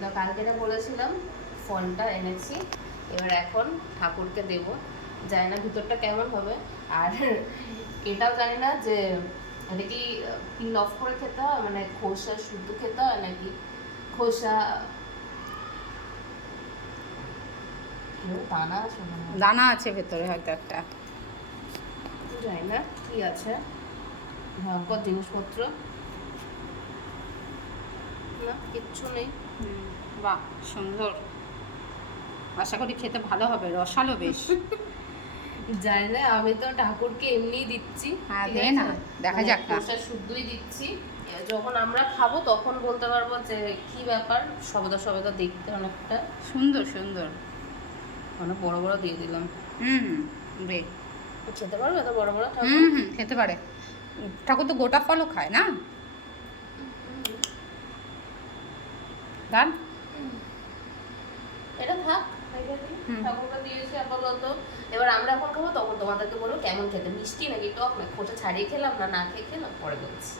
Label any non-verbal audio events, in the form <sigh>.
তো কালকে এটা বলেছিলাম ফলটা এনেছি। এবার এখন ঠাকুরকে দেব। জানি না ভিতরটা কেমন হবে। আর এটাও জানি না যে এটা কি পিল অফ করে খেতে হয়? মানে খোসা শুদ্ধ খেতে হয় নাকি? খোসা দানা আছে দানা আছে ভেতরে হয়তো একটা। জানি না কি আছে। ভয়ঙ্কর জিনিসপত্র। না কিচ্ছু নেই। বাহ সুন্দর। আশা করি খেতে ভালো হবে রসালো বেশ। <laughs> জানি না আমি তো ঠাকুরকে এমনি দিচ্ছি হ্যাঁ, দে না, দেখা মানে যাক না। শুদ্ধই দিচ্ছি। যখন আমরা খাব তখন বলতে পারব যে কি ব্যাপার? সবেদা সবেদা দেখতে অনেকটা। সুন্দর সুন্দর। অনেক বড় বড় দিয়ে দিলাম। হুম হুম বে। খেতে পারবে এত বড় বড়? হুম হুম খেতে পারে। ঠাকুর তো গোটা ফলও খায় না? গান? এটা থাক। দিয়েছি আপাতত। এবার আমরা এখন খাব তখন তোমাদেরকে বলব কেমন খেতে। মিষ্টি নাকি টক না? খোঁটা ছাড়িয়ে খেলাম না না খেয়ে খেলাম? পরে বলছি।